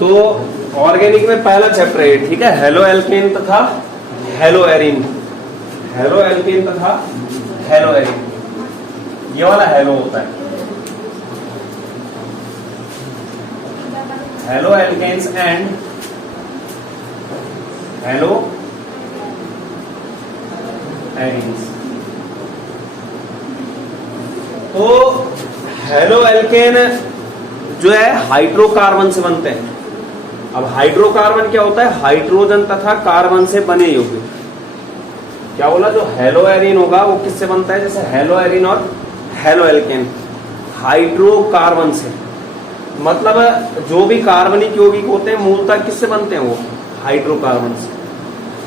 तो ऑर्गेनिक में पहला चैप्टर है, ठीक है, हेलो एल्केन तथा हेलो एरिन, हेलो एल्केन तथा हेलो एरिन, ये वाला हेलो होता है, halo alkanes and halo arenes. तो हेलो एल्केन जो है हाइड्रोकार्बन से बनते हैं। अब हाइड्रोकार्बन क्या होता है? हाइड्रोजन तथा कार्बन से बने यौगिक। क्या बोला? जो हेलो एरिन होगा वो किससे बनता है? जैसे हेलो एरिन और हेलो एल्केन हाइड्रोकार्बन से, मतलब जो भी कार्बनिक यौगिक होते हैं मूलतः किससे बनते हैं? वो हाइड्रोकार्बन से।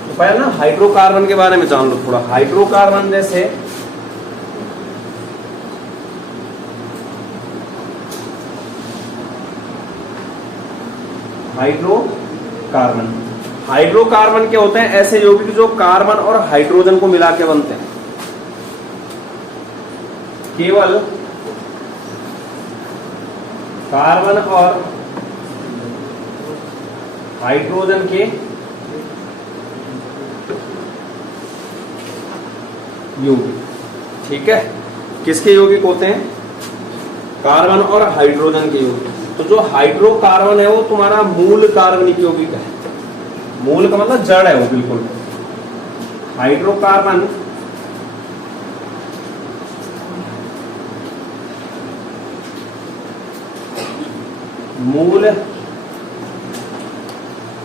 तो पहले ना हाइड्रोकार्बन के बारे में जान लो थोड़ा। हाइड्रोकार्बन जैसे हाइड्रोकार्बन, हाइड्रोकार्बन क्या होते हैं? ऐसे यौगिक जो कार्बन और हाइड्रोजन को मिला के बनते हैं। केवल कार्बन और हाइड्रोजन के यौगिक, ठीक है। किसके यौगिक होते हैं? कार्बन और हाइड्रोजन के यौगिक। तो जो हाइड्रोकार्बन है वो तुम्हारा मूल कार्बनिक यौगिक है। मूल का मतलब जड़ है वो, बिल्कुल। हाइड्रोकार्बन मूल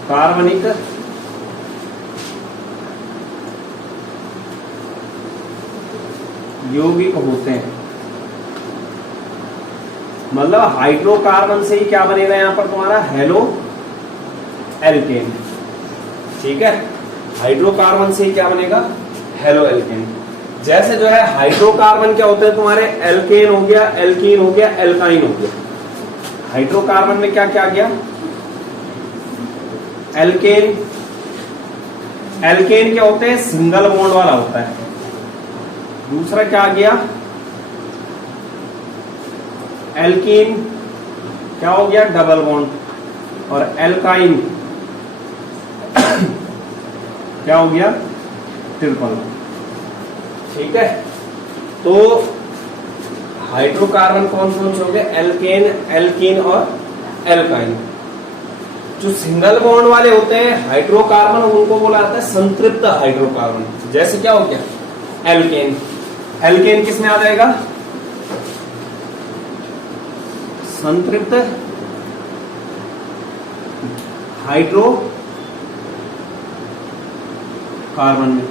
कार्बनिक यौगिक होते हैं। मतलब हाइड्रोकार्बन से ही क्या बनेगा यहां पर तुम्हारा? हेलो एल्केन, ठीक है। हाइड्रोकार्बन से ही क्या बनेगा? Halo alkane. जैसे जो है हाइड्रोकार्बन क्या होते हैं तुम्हारे? एल्केन हो गया, एल्कीन हो गया, एल्काइन हो गया। हाइड्रोकार्बन में क्या क्या गया? एल्केन, एल्केन क्या होते हैं? सिंगल बॉन्ड वाला होता है। दूसरा क्या गया? एल्कीन क्या हो गया? Double bond. और एल्काइन क्या हो गया? ट्रिपल, ठीक है। तो हाइड्रोकार्बन कौन कौन से हो गए? एल्केन, एल्कीन और एल्काइन। जो सिंगल बॉन्ड वाले होते हैं हाइड्रोकार्बन, उनको बोला जाता है संतृप्त हाइड्रोकार्बन। जैसे क्या हो गया? एल्केन, एल्केन किस में आ जाएगा? संतृप्त हाइड्रोकार्बन में।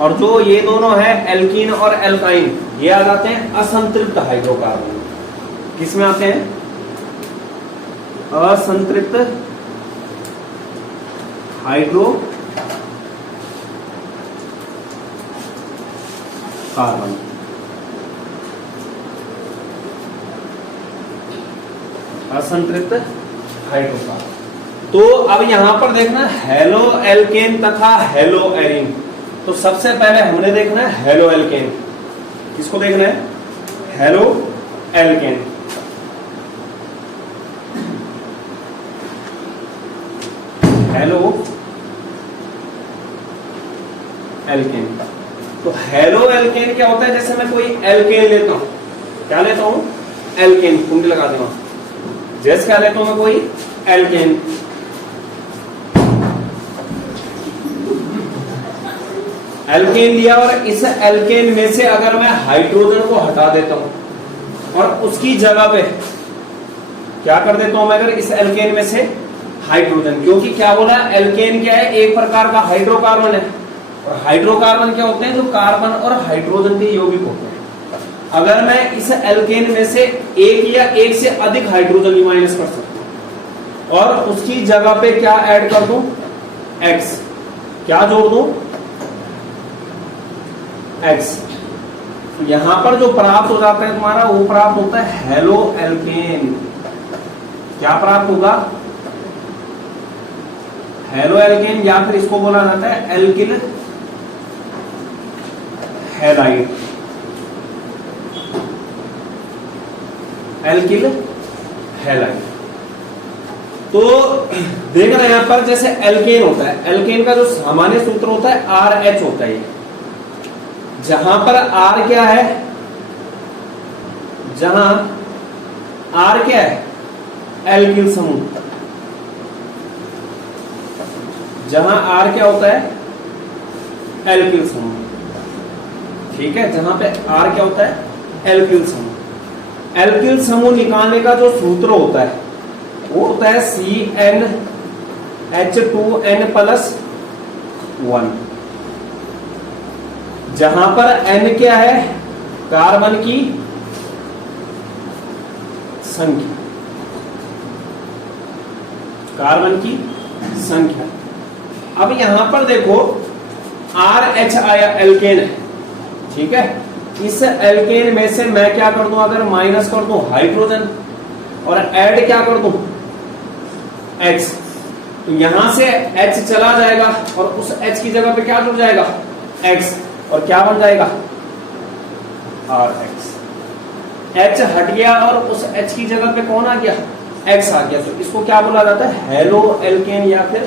और जो ये दोनों है एल्कीन और एल्काइन, ये आ जाते हैं असंतृप्त हाइड्रोकार्बन। किस में आते हैं? असंतृप्त हाइड्रोकार्बन। असंतृप्त हाइड्रोकार्बन। तो अब यहां पर देखना हेलो एल्केन तथा हेलो एरिन। तो सबसे पहले हमने देखना है हेलो एल्केन। किसको देखना है? Halo alkene. Halo alkane. तो हेलो एल्केन क्या होता है? जैसे मैं कोई एल्केन लेता हूं, क्या लेता हूं? एल्केन, कुंडी लगा दूंगा। जैसे क्या लेता हूं मैं? कोई एल्केन। एल्केन लिया और इस एल्केन में से अगर मैं हाइड्रोजन को हटा देता हूं और उसकी जगह पे क्या कर देता हूं मैं? अगर इस एल्केन में से हाइड्रोजन, क्योंकि क्या बोला? एल्केन क्या है? एक प्रकार का हाइड्रोकार्बन है। और हाइड्रोकार्बन क्या होते हैं? जो कार्बन और हाइड्रोजन के यौगिक होते हैं। अगर मैं इस एल्केन में से एक या एक से अधिक हाइड्रोजन माइनस कर सकता हूं और उसकी जगह पे क्या ऐड कर दूं? एक्स। क्या जोड़ दूं? एक्स। यहां पर जो प्राप्त हो जाता है तुम्हारा, वो प्राप्त होता है हेलो एल्केन। क्या प्राप्त होगा? हेलो एल्केन, या फिर इसको बोला जाता है एल्किल हैलाइड। Alkyl halide. तो देख रहे हैं यहां पर जैसे एल्केन होता है, एल्केन का जो सामान्य सूत्र होता है RH होता है। जहां पर R क्या है, जहां R क्या है, एल्किल समूह, जहां R क्या होता है, एल्किल समूह। ठीक है, जहां पे R क्या होता है, एल्किल समूह। एल्किल समूह निकालने का जो सूत्र होता है वो होता है CnH2n+1। जहां पर N क्या है, कार्बन की संख्या, कार्बन की संख्या। अब यहां पर देखो RH आया, एल्केन है। ठीक है, इस एल्केन में से मैं क्या कर दूं, अगर माइनस कर दूं हाइड्रोजन और ऐड क्या कर दूं X, तो यहां से H चला जाएगा और उस H की जगह पे क्या जुड़ जाएगा, X, और क्या बन जाएगा, RH। H हट गया और उस H की जगह पे कौन आ गया, X आ गया। तो इसको क्या बोला जाता है, हेलो एल्केन या फिर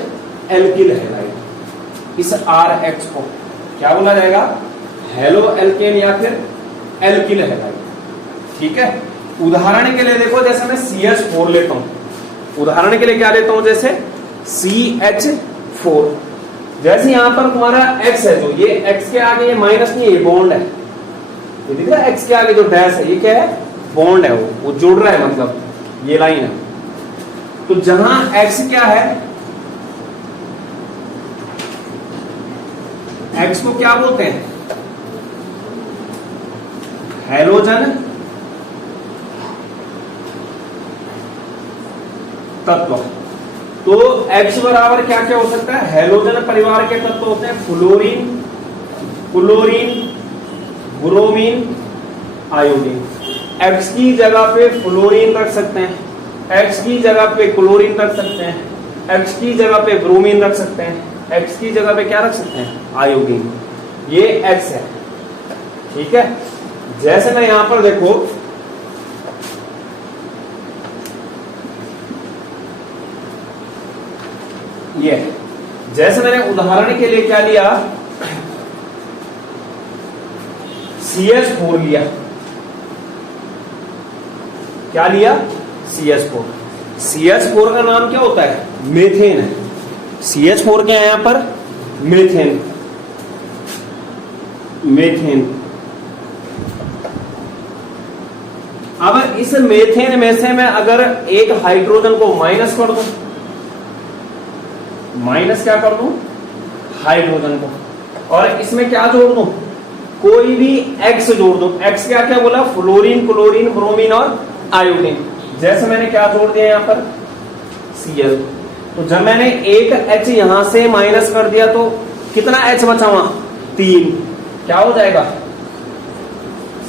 एल्किल हैलाइड। इस RH को क्या बोला जाएगा, हेलो एल्केन या फिर एल्किल हैलाइड। ठीक है, उदाहरण के लिए देखो, जैसे मैं CH4 लेता हूं, उदाहरण के लिए क्या लेता हूं, जैसे CH4। जैसे यहां पर तुम्हारा X है, जो ये X के आगे ये माइनस नहीं है, ये बॉन्ड है, ये दिख रहा है, X के आगे जो डैश है ये क्या है, बॉन्ड है, वो जुड़ रहा है, मतलब ये लाइन है। तो जहां X क्या है, X को क्या बोलते हैं, हैलोजन तत्व। तो X बराबर क्या क्या हो सकता है, हैलोजन परिवार के तत्व होते हैं fluorine, chlorine, bromine, iodine. X की जगह पे फ्लोरीन रख सकते हैं, X की जगह पे क्लोरीन रख सकते हैं, X की जगह पे ब्रोमीन रख सकते हैं, X की जगह पे क्या रख सकते हैं, आयोडीन। ये X है। ठीक है, जैसे मैं यहां पर देखो ये, जैसे मैंने उदाहरण के लिए क्या लिया, CH4 लिया, क्या लिया, CH4। CH4 का नाम क्या होता है, मेथेन है। CH4 क्या है यहां पर, मेथेन, मेथेन। अब इस मेथेन में से मैं अगर एक हाइड्रोजन को माइनस कर दूं, माइनस क्या कर दूं, हाइड्रोजन को, और इसमें क्या जोड़ दूं, कोई भी X जोड़ दूं। X क्या क्या बोला, फ्लोरीन, क्लोरीन, ब्रोमीन और आयोडीन। जैसे मैंने क्या जोड़ दिया यहां पर, Cl। तो जब मैंने एक H यहां से माइनस कर दिया तो कितना H बचा वहां, 3, क्या हो जाएगा,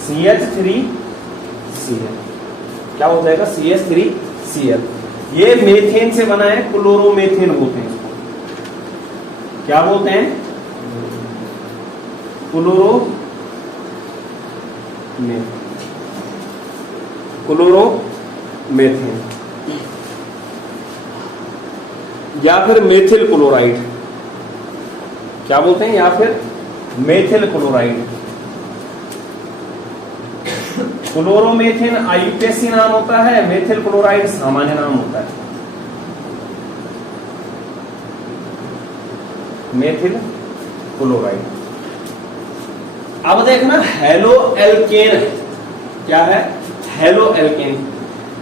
CH3Cl। क्या हो जाएगा, CH3Cl। ये मेथेन से बना है, क्लोरोमेथेन बोलते हैं इसको। क्या बोलते हैं, क्लोरोमेथेन या फिर मेथिल क्लोराइड, क्या बोलते हैं, या फिर मेथिल क्लोराइड। क्लोरोमेथेन आईयूपीएसी नाम होता है, मेथिल क्लोराइड सामान्य नाम होता है, मेथिल क्लोराइड। अब देखना हेलो एल्केन, क्या है, हेलो एल्केन।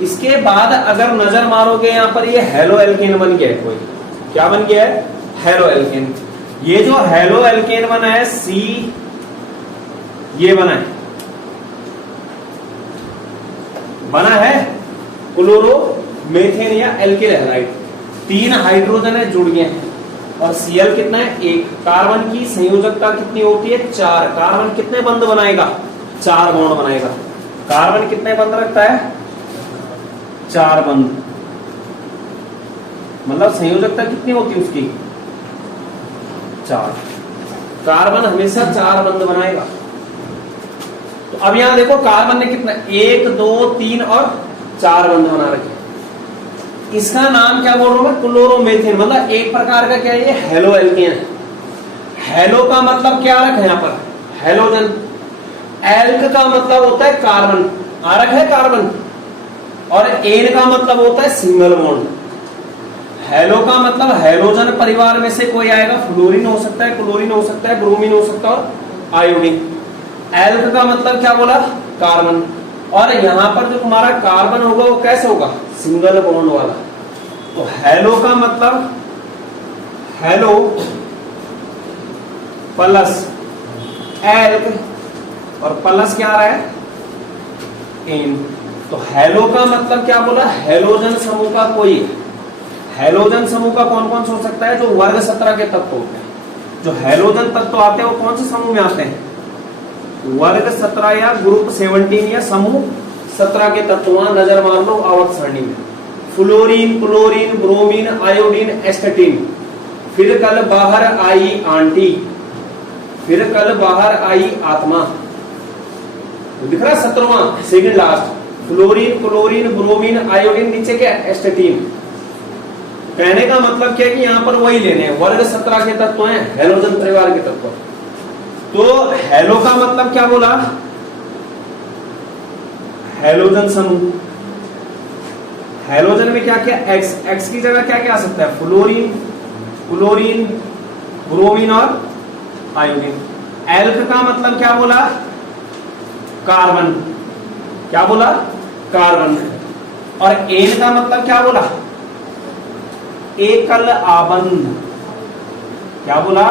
इसके बाद अगर नजर मारोगे यहां पर, ये हेलो एल्केन बन गया है, कोई क्या बन गया है, हेलो एल्केन। ये जो हेलो एल्केन बना है, C ये बना है क्लोरोमेथेन या एल्किल हैलाइड। 3 हाइड्रोजन है जुड़ गए हैं, और Cl कितना है, 1। कार्बन की संयोजकता कितनी होती है, 4। कार्बन कितने बंध बनाएगा, 4 बॉन्ड बनाएगा। कार्बन कितने बंध रखता है, 4 बंध। मतलब संयोजकता कितनी होती है उसकी, 4। कार्बन हमेशा 4 बंध बनाएगा। तो अब यहां देखो कार्बन ने कितना, 1 2 3 और 4 बंध बना रखे। इसका नाम क्या बोल रहा हूं मैं, क्लोरोमेथेन, मतलब एक प्रकार का क्या है ये, हेलो एल्केन है। हेलो का मतलब क्या आ रखा है यहाँ पर, हेलोजन। एल्क का मतलब होता है कार्बन, आ रखा है कार्बन, और एन का मतलब होता है सिंगल बॉन्ड। हेलो का मतलब हेलोजन परिवार में से कोई आएगा, फ्लोरीन हो सकता है, क्लोरीन हो सकता है, ब्रोमीन हो सकता है, और आयोडीन। एल्क का मतलब क्या बोला, कार्बन, और यहां पर जो तुम्हारा कार्बन होगा वो कैसे होगा, सिंगल बॉन्ड वाला। तो हेलो का मतलब हेलो प्लस एल्क, और प्लस क्या आ रहा है, एन। तो हेलो का मतलब क्या बोला, हेलोजन समूह का कोई, हेलोजन समूह का कौन कौन सा हो सकता है, जो वर्ग 17 के तत्व होते हैं। जो हेलोजन तत्व आते हैं वो कौन से समूह में आते हैं, वर्ग 17 या ग्रुप 17 या समूह 17 के तत्व। नजर मार लो आवर्त सारणी में, फ्लोरीन, क्लोरीन, ब्रोमीन, आयोडीन, एस्टेटिन। फिर कल बाहर आई आंटी, फिर कल बाहर आई आत्मा, दिख रहा 17वां second last, fluorine, chlorine, bromine, iodine, नीचे क्या, एस्टेटिन। कहने का मतलब क्या है कि यहां पर वही लेने हैं, वर्ग 17 के तत्व हैं, हेलोजन परिवार के तत्व। तो हेलो का मतलब क्या बोला, हेलोजन समूह। हेलोजन में क्या क्या, एक्स, एक्स की जगह क्या क्या आ सकता है, फ्लोरीन, क्लोरीन, ब्रोमीन और आयोडीन। एल्क का मतलब क्या बोला, कार्बन, क्या बोला, कार्बन। और एन का मतलब क्या बोला, एकल आबंध, क्या बोला,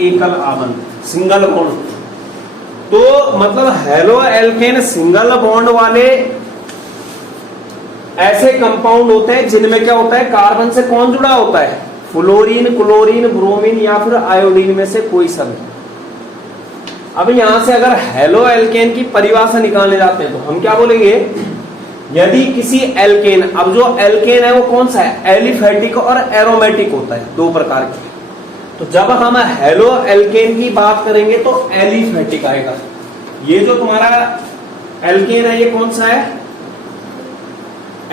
एकल आबंध, सिंगल बॉन्ड। तो मतलब हेलो एल्केन सिंगल बॉन्ड वाले ऐसे कंपाउंड होते हैं जिनमें क्या होता है, कार्बन से कौन जुड़ा होता है, फ्लोरीन, क्लोरीन, ब्रोमीन या फिर आयोडीन में से कोई सा। अब यहां से अगर हेलो एल्केन की परिभाषा निकालने जाते हैं तो हम क्या बोलेंगे, यदि किसी एल्केन, अब जो एल्केन है वो कौन सा है, एलिफेटिक और एरोमेटिक होता है, दो प्रकार के। तो जब हम हेलो एल्केन की बात करेंगे तो एलिफेटिक आएगा। ये जो तुम्हारा एल्केन है ये कौन सा है,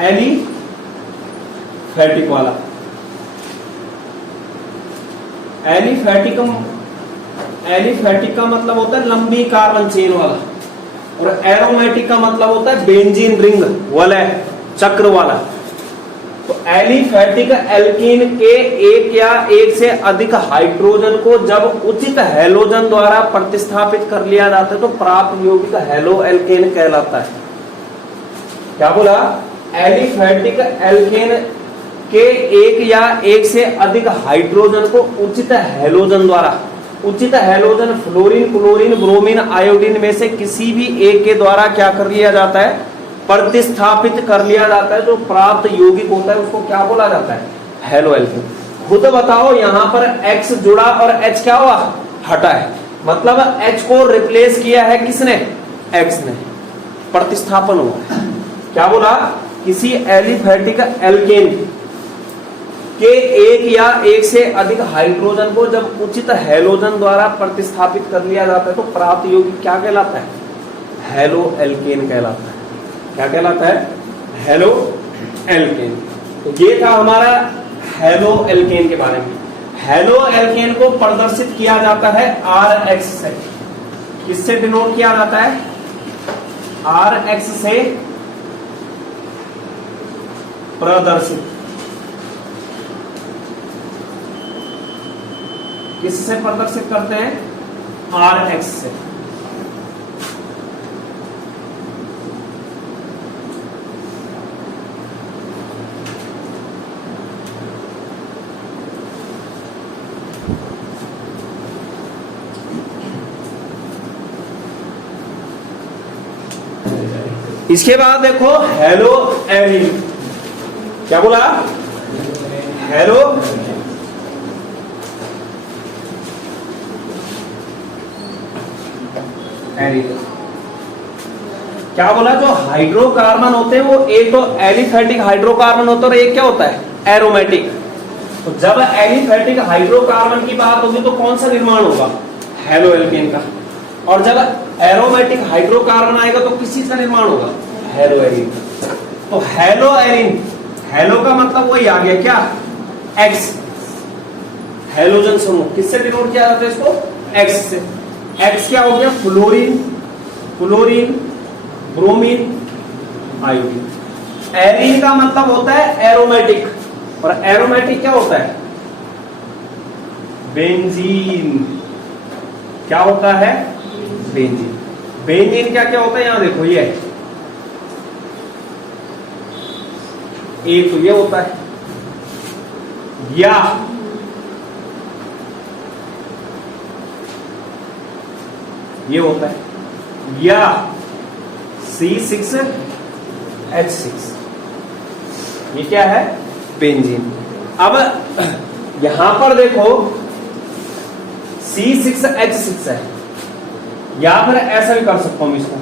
एलिफेटिक वाला। एलिफेटिक का मतलब होता है लंबी कार्बन चेन वाला, और एरोमेटिक का मतलब होता है बेंजीन रिंग वाला, चक्र वाला। तो एलिफेटिक एल्कीन के एक या एक से अधिक हाइड्रोजन को जब उचित हेलोजन द्वारा प्रतिस्थापित कर लिया जाता है तो प्राप्त यौगिक हेलो एल्केन कहलाता है। क्या बोला, एलिफेटिक एल्केन के एक या एक से अधिक हाइड्रोजन को उचित हेलोजन द्वारा, उचित halogen fluorine, chlorine, bromine, iodine में से किसी भी एक के द्वारा क्या कर लिया जाता है, प्रतिस्थापित कर लिया जाता है। जो प्राप्त यौगिक होता है उसको क्या बोला जाता है, हेलो एल्केन। खुद बताओ, यहां पर X जुड़ा और H क्या हुआ, हटा है, मतलब H को रिप्लेस किया है किसने, X ने, प्रतिस्थापन हुआ है। क्या बोला, किसी एलिफेटिक एल्केन के एक या एक से अधिक हाइड्रोजन को जब उचित हेलोजन द्वारा प्रतिस्थापित कर लिया जाता है तो प्राप्त यौगिक क्या कहलाता है, हेलो एल्केन कहलाता है। क्या कहलाता है, हेलो एल्केन। तो ये था हमारा हेलो एल्केन के बारे में। हेलो एल्केन को प्रदर्शित किया जाता है RX से। किससे डिनोट किया जाता है, RX से प्रदर्शित। किससे प्रदर्शित करते हैं, RX से। इसके बाद देखो हेलो एरिन, क्या बोला, हेलो एरिन। क्या बोला, जो हाइड्रोकार्बन होते हैं वो एक तो एलिफेटिक हाइड्रोकार्बन होता है और एक क्या होता है, एरोमेटिक। तो जब एलिफेटिक हाइड्रोकार्बन की बात होगी तो कौन सा निर्माण होगा, हेलो एल्केन का। और जब एरोमेटिक हाइड्रोकार्बन आएगा तो किस चीज का निर्माण होगा, हेलो एरिन का। तो हेलो एरिन, हेलो का मतलब वही आ गया क्या, एक्स, हेलोजन समूह किससे डिनोट किया जाता है इसको, एक्स से। एक्स क्या हो गया, fluorine, chlorine, bromine, iodine. Arene का मतलब होता है एरोमेटिक, और एरोमेटिक क्या होता है, बेंजीन। क्या होता है, बेंजीन। बेंजीन क्या क्या होता है, यहां देखो ये एक तो ये होता है, या ये होता है, या C6H6, ये क्या है, बेंजीन। अब यहां पर देखो C6H6 है, या फिर ऐसा भी कर सकता हूं इसको,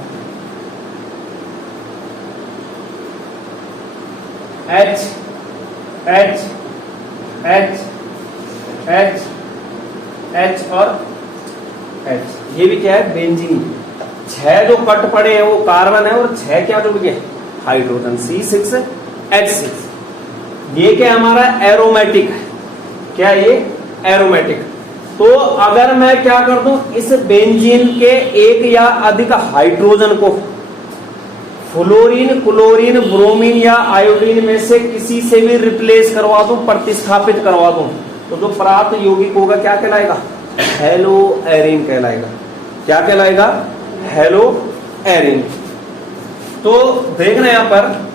H H H H H और H, ये भी क्या है, बेंजीन। 6 जो कट पड़े हैं वो कार्बन है, और 6 क्या जुड़ गए, हाइड्रोजन, C6H6। ये क्या हमारा एरोमेटिक है, क्या ये, एरोमेटिक। तो अगर मैं क्या कर दूं, इस बेंजीन के एक या अधिक हाइड्रोजन को फ्लोरीन, क्लोरीन, ब्रोमीन या आयोडीन में से किसी से भी रिप्लेस करवा दूं, प्रतिस्थापित करवा दूं, तो जो प्राप्त यौगिक होगा क्या कहलाएगा, हेलो एरिन कहलाएगा। क्या कहलाएगा, हेलो एरिन। तो देखना यहां पर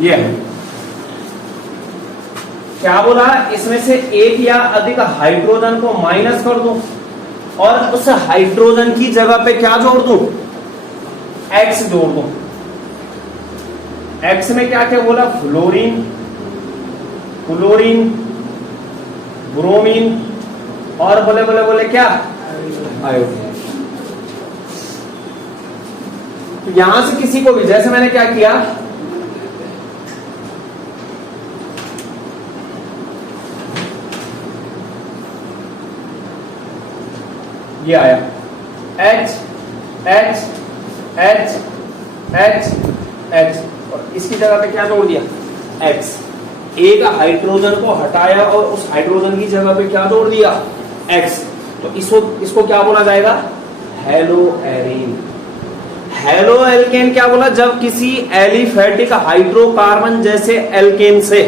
ये क्या बोला, इसमें से एक या अधिक हाइड्रोजन को माइनस कर दूं, और उस हाइड्रोजन की जगह पे क्या जोड़ दूं, एक्स जोड़ दूं। एक्स में क्या क्या बोला, फ्लोरीन, क्लोरीन, ब्रोमीन, और बोले बोले बोले क्या, आयोडीन। तो यहां से किसी को भी, जैसे मैंने क्या किया, ये आया H H H H H, और इसकी जगह पे क्या जोड़ दिया, X। एक हाइड्रोजन को हटाया और उस हाइड्रोजन की जगह पे क्या जोड़ दिया, X। तो इसको क्या बोला जाएगा, हेलो एरिन। हेलो एल्केन क्या बोला, जब किसी एलिफेटिक हाइड्रोकार्बन जैसे एल्केन से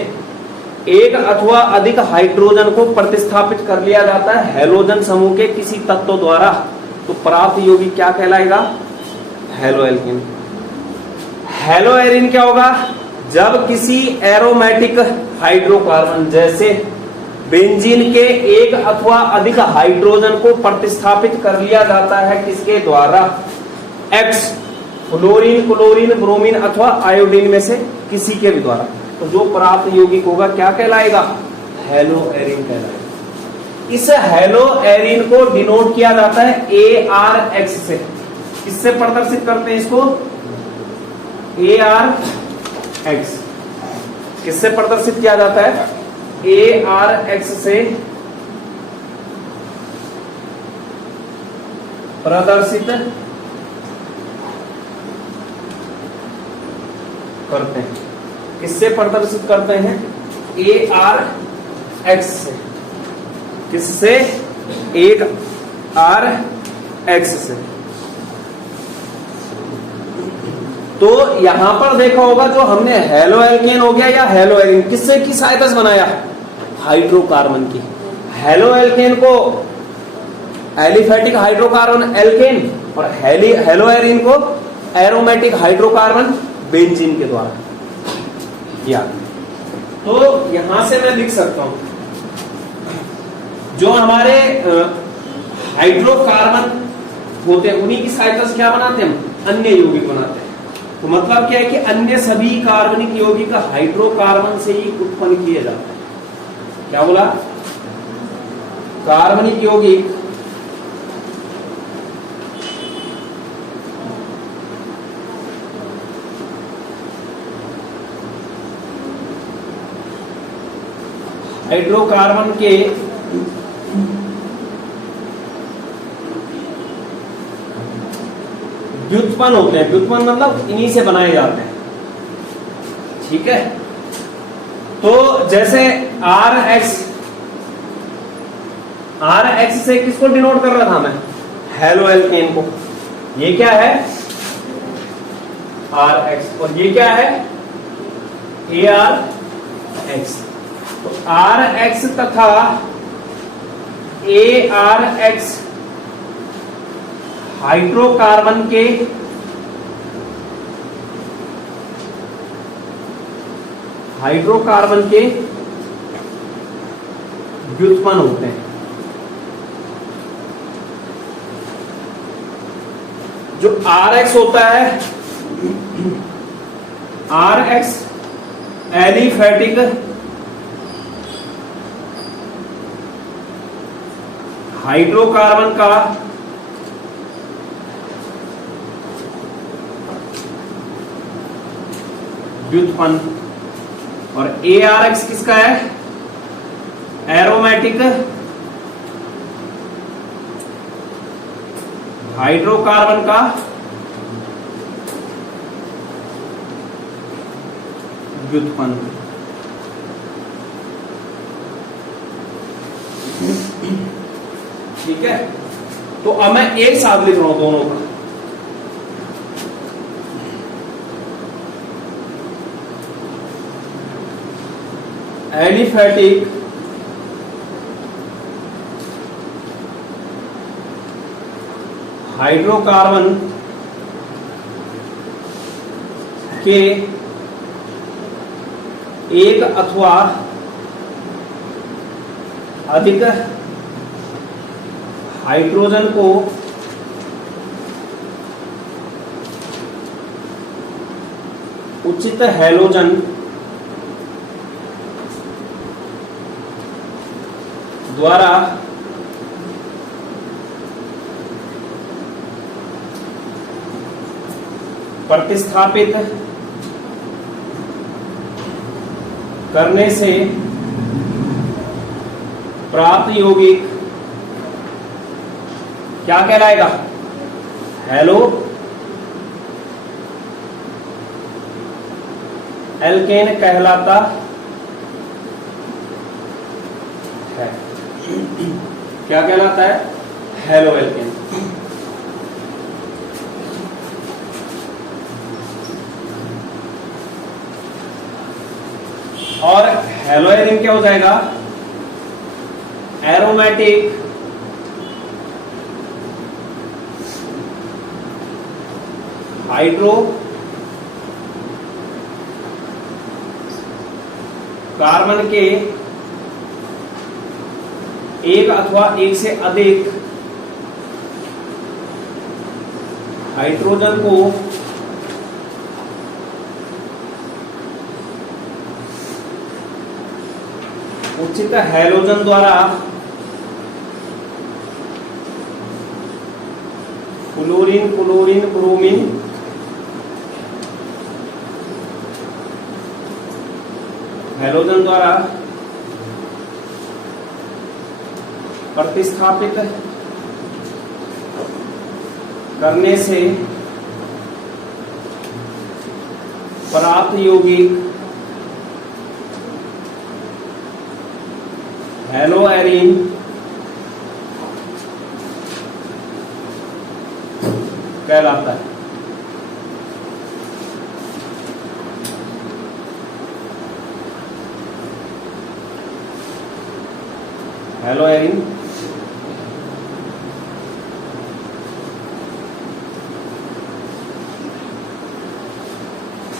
एक अथवा अधिक हाइड्रोजन को प्रतिस्थापित कर लिया जाता है हेलोजन समूह के किसी तत्व द्वारा, तो प्राप्त यौगिक क्या कहलाएगा, हेलो एल्केन। हेलो एरिन क्या होगा, जब किसी एरोमेटिक हाइड्रोकार्बन जैसे बेंजीन के एक अथवा अधिक हाइड्रोजन को प्रतिस्थापित कर लिया जाता है किसके द्वारा, एक्स, फ्लोरीन, क्लोरीन, ब्रोमीन अथवा आयोडीन में से किसी के भी द्वारा, तो जो प्राप्त यौगिक होगा क्या कहलाएगा, हेलो एरिन कहलाएगा। इस हेलो एरिन को डिनोट किया जाता है ARX से। किससे प्रदर्शित करते हैं इसको, ARX। किससे प्रदर्शित किया जाता है, ARX से प्रदर्शित करते हैं। किससे प्रदर्शित करते हैं, ARX से। किससे, ARX से। तो यहां पर देखा होगा जो हमने हेलो एल्केन हो गया या हेलो एरिन, किससे की सहायता से बनाया, हाइड्रोकार्बन की। हेलो एल्केन को एलिफेटिक हाइड्रोकार्बन एल्केन, और हेलो एरिन को एरोमेटिक हाइड्रोकार्बन बेंजीन के द्वारा किया। तो यहां से मैं लिख सकता हूं, जो हमारे हाइड्रोकार्बन होते हैं उन्हीं की सहायता से क्या बनाते हैं हम, अन्य यौगिक बनाते हैं। तो मतलब क्या है कि अन्य सभी कार्बनिक यौगिक हाइड्रोकार्बन से ही उत्पन्न किए जाते हैं। क्या बोला, कार्बनिक यौगिक हाइड्रोकार्बन के व्युत्पन्न होते हैं, व्युत्पन्न मतलब इन्हीं से बनाए जाते हैं, ठीक है। तो जैसे आर एक्स से किसको डिनोट कर रहा था मैं, हेलो एल्केन को, ये क्या है आर एक्स और ये क्या है ए आर एक्स। तो आर एक्स तथा ए आर एक्स हाइड्रोकार्बन के व्युत्पन्न होते हैं। जो आर एक्स होता है, आर एक्स एलिफैटिक हाइड्रोकार्बन का व्युत्पन्न, और ए आर एक्स किसका है, एरोमेटिक हाइड्रोकार्बन का व्युत्पन्न। ठीक है, तो अब मैं एक साथ लिख रहा हूं दोनों का। एलिफैटिक हाइड्रोकार्बन के एक अथवा अधिक हाइड्रोजन को उचित हैलोजन द्वारा प्रतिस्थापित करने से प्राप्त यौगिक क्या कहलाएगा, हेलो एल्केन कहलाता है। क्या कहलाता है, हेलो एल्केन। और हेलो एरिन क्या हो जाएगा, एरोमेटिक हाइड्रो कार्बन के एक अथवा एक से अधिक हाइड्रोजन को उचित हैलोजन द्वारा फ्लोरीन क्लोरीन ब्रोमीन हैलोजन द्वारा प्रतिस्थापित करने से प्राप्त यौगिक हेलो एरिन कहलाता है। हेलो एरिन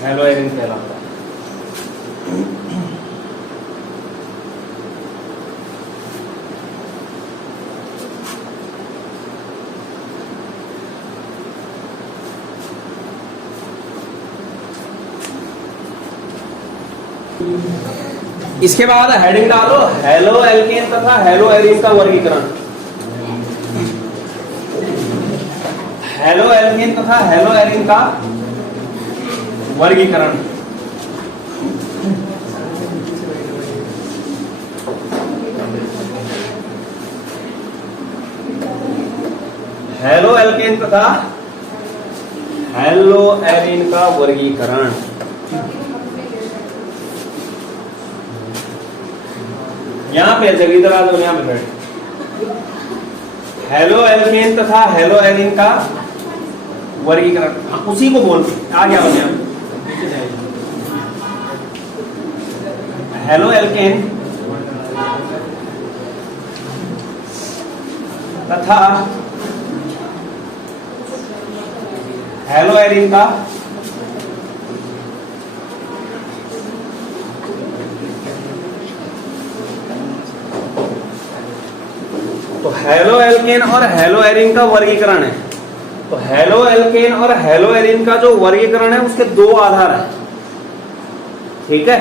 हेलो एरिन कहलाता है। इसके बाद हेडिंग डालो, हेलो एल्केन तथा हेलो एरिन का वर्गीकरण। हेलो एल्केन तथा हेलो एरिन का वर्गीकरण। हेलो एल्केन तथा हेलो एरिन का वर्गीकरण। यहां पे जगह इधर आ जाओ, यहां पे बैठ। हेलो एल्केन तथा हेलो एरिन का वर्गीकरण, उसी को बोल आ गया हो यहां। हेलो एल्केन तथा हेलो एरिन का तो हेलो एल्केन और हेलो एरिन का वर्गीकरण है। तो हेलो एल्केन और हेलो एरिन का जो वर्गीकरण है उसके दो आधार है, ठीक है।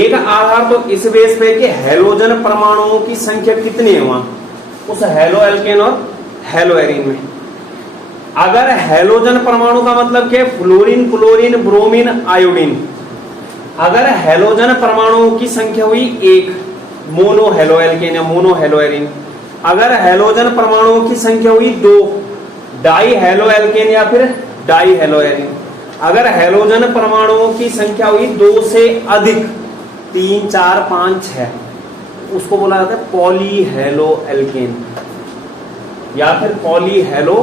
एक आधार तो इस बेस पे कि हेलोजन परमाणुओं की संख्या कितनी है वहां उस हेलो एल्केन और हेलो एरिन में। अगर हेलोजन परमाणु का मतलब क्या, फ्लोरीन, क्लोरीन, ब्रोमीन, आयोडीन। अगर हेलोजन परमाणुओं की संख्या हुई एक, मोनो हेलो एल्केन या मोनो हेलो एरिन। अगर हेलोजन परमाणुओं की संख्या हुई दो, डाई हेलो एल्केन या फिर डाई हेलो एरिन। अगर हेलोजन परमाणुओं की संख्या हुई दो से अधिक, 3, 4, 5, 6, उसको बोला जाता है पॉली हेलो एल्केन या फिर पॉली हेलो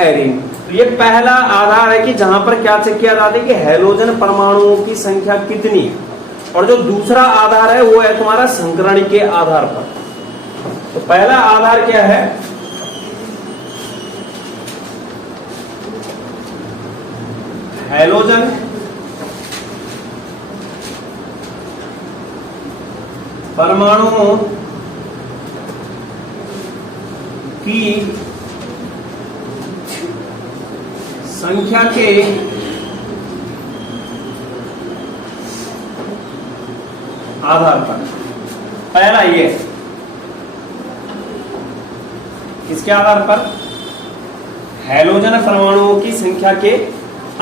एरिन। तो ये पहला आधार है कि जहां पर क्या चेक किया जाता है कि हेलोजन परमाणुओं की संख्या कितनी है। और जो दूसरा आधार है वो है तुम्हारा संकरण के आधार पर। तो पहला आधार क्या है, हेलोजन परमाणुओं की संख्या के आधार पर। पहला ये किसके आधार पर, हेलोजन परमाणुओं की संख्या के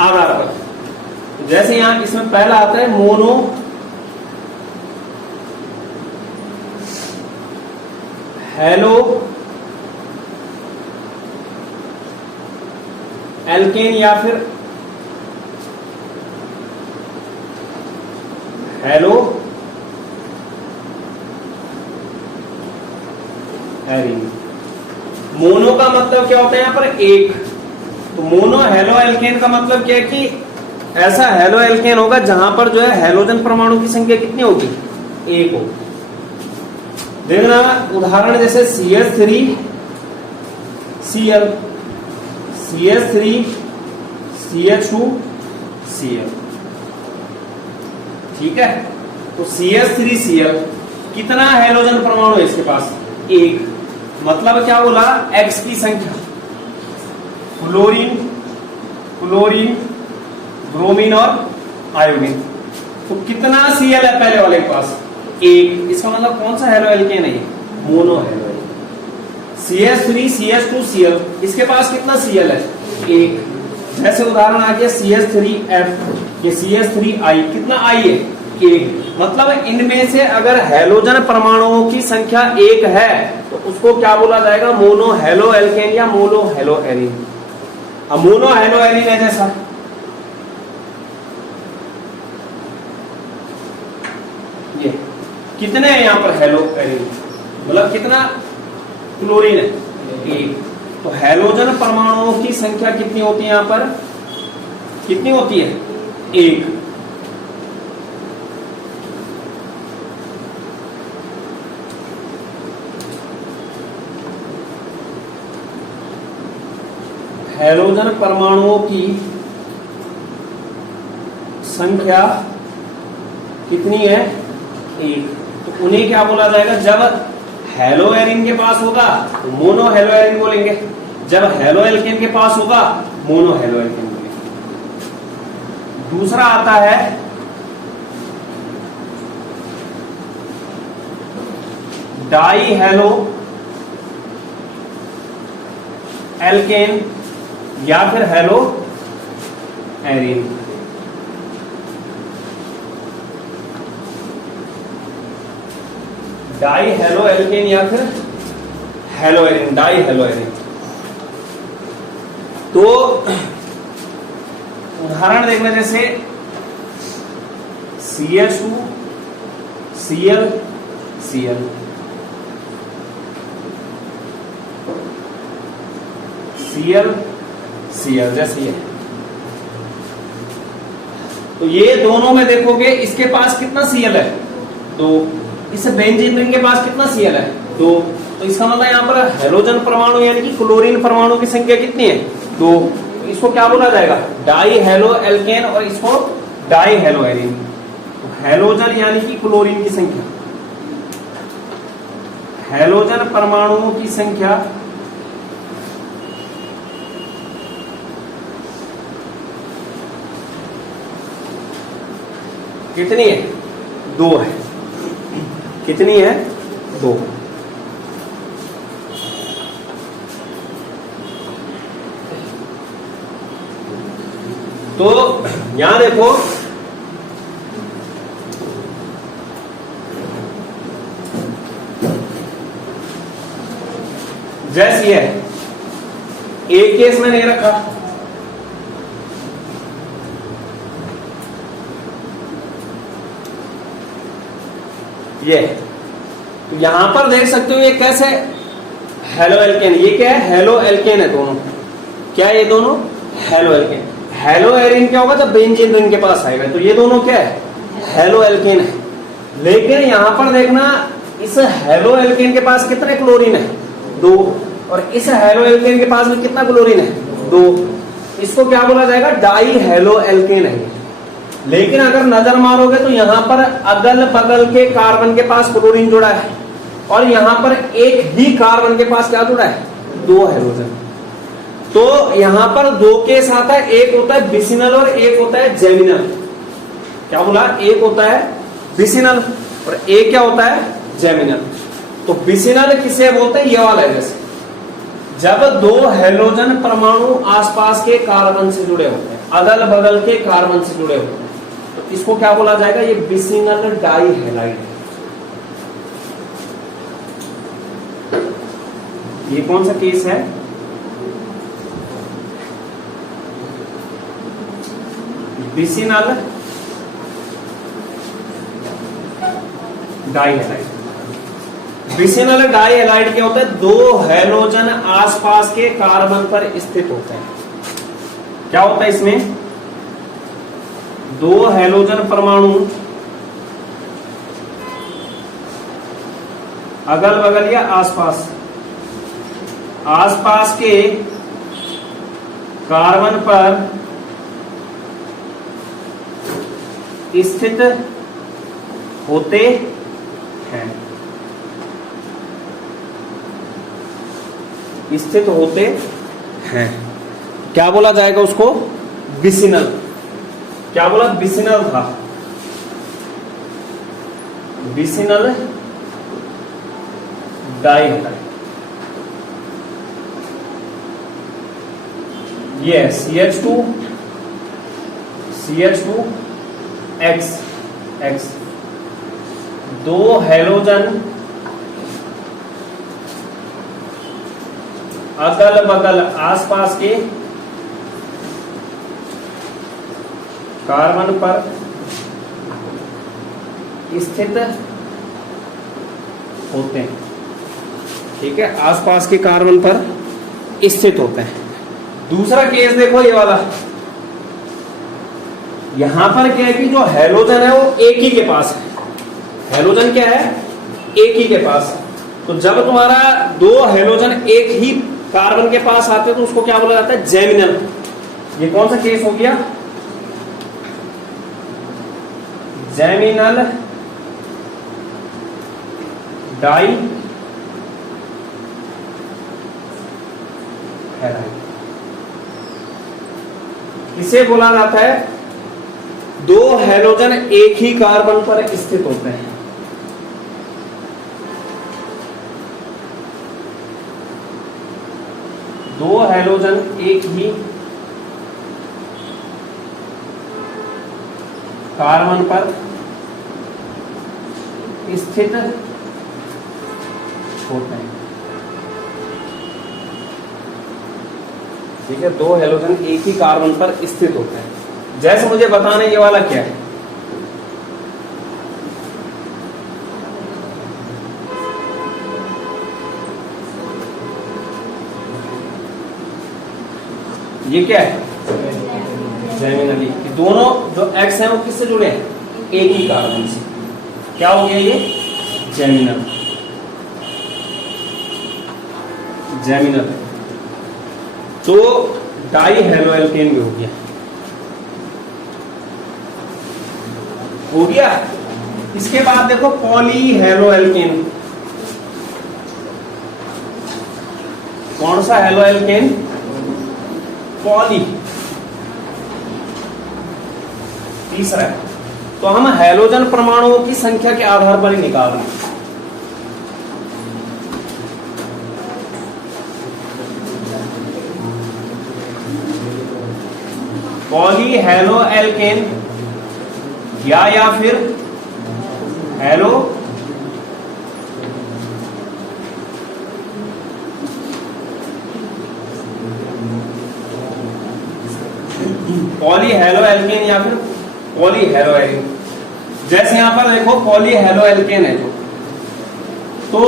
आधार पर। जैसे यहां इसमें पहला आता है मोनो हेलो एल्केन या फिर हेलो एरिन। मोनो का मतलब क्या होता है यहां पर एक, तो मोनो हेलो एल्केन का मतलब क्या है कि ऐसा हेलो एल्केन होगा जहां पर जो है हेलोजन परमाणु की संख्या कितनी होगी, एक होगी। देखना उदाहरण जैसे CH3 Cl, CH3 CH2 Cl, ठीक है। तो CH3 Cl कितना हेलोजन परमाणु है इसके पास, एक। मतलब क्या बोला, X की संख्या, फ्लोरीन, क्लोरीन, ब्रोमीन और आयोडीन। तो कितना Cl है पहले वाले के पास, एक। इसका मतलब कौन सा हेलो एल्केन है, mono halo alkane. CH3 CH2 Cl, इसके पास कितना Cl है, एक। जैसे उदाहरण आ गया CH3F, ये CH3I, कितना I है, एक। मतलब इनमें से अगर हेलोजन परमाणुओं की संख्या एक है तो उसको क्या बोला जाएगा, मोनो हेलो एल्केन या मोनो हेलो एरिन। अब मोनो हेलो एरिन है जैसा ये, कितने हैं यहां पर हेलो एरिन, मतलब कितना क्लोरीन है, एक। तो हेलोजन परमाणुओं की संख्या कितनी होती है यहां पर, कितनी होती है, एक। हेलोजन परमाणुओं की संख्या कितनी है, एक। तो उन्हें क्या बोला जाएगा, जब हेलो एरिन के पास होगा तो मोनो हेलो एरिन बोलेंगे, जब हेलो एल्केन के पास होगा मोनो हेलो एल्केन बोलेंगे। दूसरा आता है डाई हेलो एल्केन या फिर hello Erin. Die halo alkane या फिर hello Erin, die hello Erin. तो उदाहरण देखना, जैसे CH2 Cl Cl, Cl Cl, जैसे ये। तो ये दोनों में देखोगे इसके पास कितना Cl है, 2। इस बेंजीन रिंग के पास कितना Cl है, 2। तो इसका मतलब यहाँ पर हेलोजन परमाणु यानी कि क्लोरीन परमाणु की संख्या कितनी है, 2। तो इसको क्या बोला जाएगा, डाई हेलो एल्केन, और इसको डाई हेलो एरिन। हेलोजन यानी कि क्लोरीन की संख्या, हेलोजन परमाणुओं की संख्या कितनी है, 2 है। कितनी है, 2। तो यहां देखो, जैसी है, एक केस में नहीं रखा, ये तो यहां पर देख सकते हो ये कैसे हेलो एल्केन, ये क्या है, हेलो एल्केन है दोनों। क्या है ये दोनों, हेलो एल्केन। हेलो एरिन क्या होगा जब बेंजीन रिंग के पास आएगा, तो ये दोनों क्या है, हेलो एल्केन है। लेकिन यहां पर देखना, इस हेलो एल्केन के पास कितने क्लोरीन है, 2, और इस हेलो एल्केन के पास में कितना क्लोरीन है, 2। इसको क्या बोला जाएगा, डाई हेलो एल्केन है। लेकिन अगर नजर मारोगे तो यहां पर अगल बगल के कार्बन के पास क्लोरीन जुड़ा है, और यहां पर एक ही कार्बन के पास क्या जुड़ा है, 2 हाइड्रोजन। तो यहां पर 2 केस आता है, एक होता है बिसिनल और एक होता है जेमिनल। क्या बोला, एक होता है बिसिनल और एक क्या होता है, जेमिनल। तो बिसिनल किसे बोलते हैं, ये वाला है, जैसे जब 2 हेलोजन परमाणु आसपास के कार्बन से जुड़े होते हैं, अगल बगल के कार्बन से जुड़े होते हैं, तो इसको क्या बोला जाएगा, ये बिसिनल डाइहैलाइड। ये कौन सा केस है, बिसिनल डाइहैलाइड। बिसिनल डाइहैलाइड क्या होता है, 2 हेलोजन आसपास के कार्बन पर स्थित होते हैं। क्या होता है इसमें, 2 हेलोजन परमाणु अगल बगल या आसपास, आसपास के कार्बन पर स्थित होते हैं, स्थित होते हैं। क्या बोला जाएगा उसको, बिसिनल। क्या बोला, बिसिनल था, बिसिनल डाइहैलाइड। ये CH2 X 2 हेलोजन अगल बगल आसपास के कार्बन पर स्थित होते हैं। ठीक है, आसपास के कार्बन पर स्थित होते हैं। दूसरा केस देखो, ये वाला, यहां पर क्या है कि जो हेलोजन है वो एक ही के पास है। हेलोजन क्या है, एक ही के पास। तो जब तुम्हारा 2 हेलोजन एक ही कार्बन के पास आते हैं तो उसको क्या बोला जाता है, जेमिनल। ये कौन सा केस हो गया, जेमिनल डाई हैलाइड। इसे बोला जाता है 2 हेलोजन एक ही कार्बन पर स्थित होते हैं। दो हेलोजन एक ही कार्बन पर स्थित होते हैं। ठीक है, 2 हैलोजन एक ही कार्बन पर स्थित होते हैं। जैसे मुझे बताने ये वाला क्या है, ये क्या है, जेमिनली। दोनों जो एक्स हैं वो किससे जुड़े हैं, एक ही कार्बन से। क्या हो गया ये, जेमिनल। जेमिनल तो डाई हेलो एल्केन भी हो गया, हो गया। इसके बाद देखो पॉली हेलो एल्केन। कौन सा हेलो एल्केन, पॉली। तीसरा है, तो हम हैलोजन परमाणुओं की संख्या के आधार पर ही निकाल रहे हैं। पॉली हेलो एल्केन या फिर हेलो पॉली हेलो एल्केन या फिर पॉली हेलो एल्केन। जैसे यहां पर देखो पॉली हेलो एल्केन है जो, तो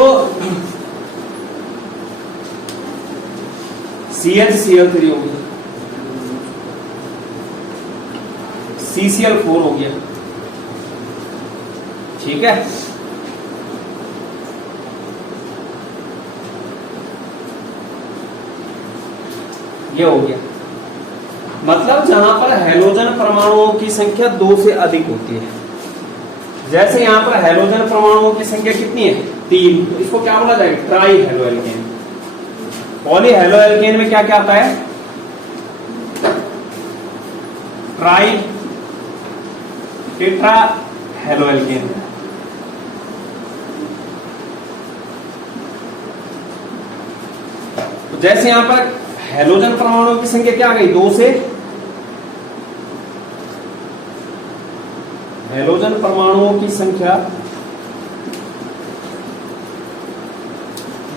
CH Cl3 हो गया, CCl4 हो गया, ठीक है। ये हो गया, मतलब जहां पर हैलोजन परमाणुओं की संख्या 2 से अधिक होती है। जैसे यहां पर हैलोजन परमाणुओं की संख्या कितनी है, 3, तो इसको क्या बोला जाएगा, try halo alkane. Poly halo alkane में क्या क्या आता है, ट्राई टेट्रा हेलो एल्केन। तो जैसे यहां पर हैलोजन परमाणुओं की संख्या क्या आ गई, 2 से, हैलोजन परमाणुओं की संख्या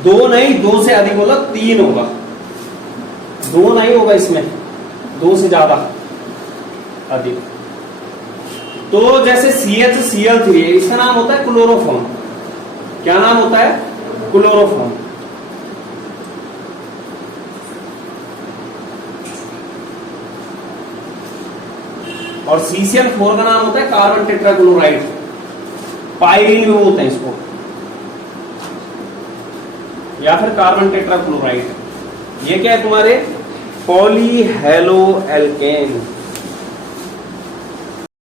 2 नहीं, 2 से अधिक होगा, 3 होगा, 2 नहीं होगा इसमें, 2 से ज्यादा अधिक। तो जैसे CHCl3 है, इसका नाम होता है क्लोरोफॉर्म। क्या नाम होता है, क्लोरोफॉर्म। और CCl4 का नाम होता है कार्बन टेट्राक्लोराइड। पायरीन भी बोलते हैं इसको, या फिर कार्बन टेट्राक्लोराइड। ये क्या है तुम्हारे, पॉली हेलो एल्केन।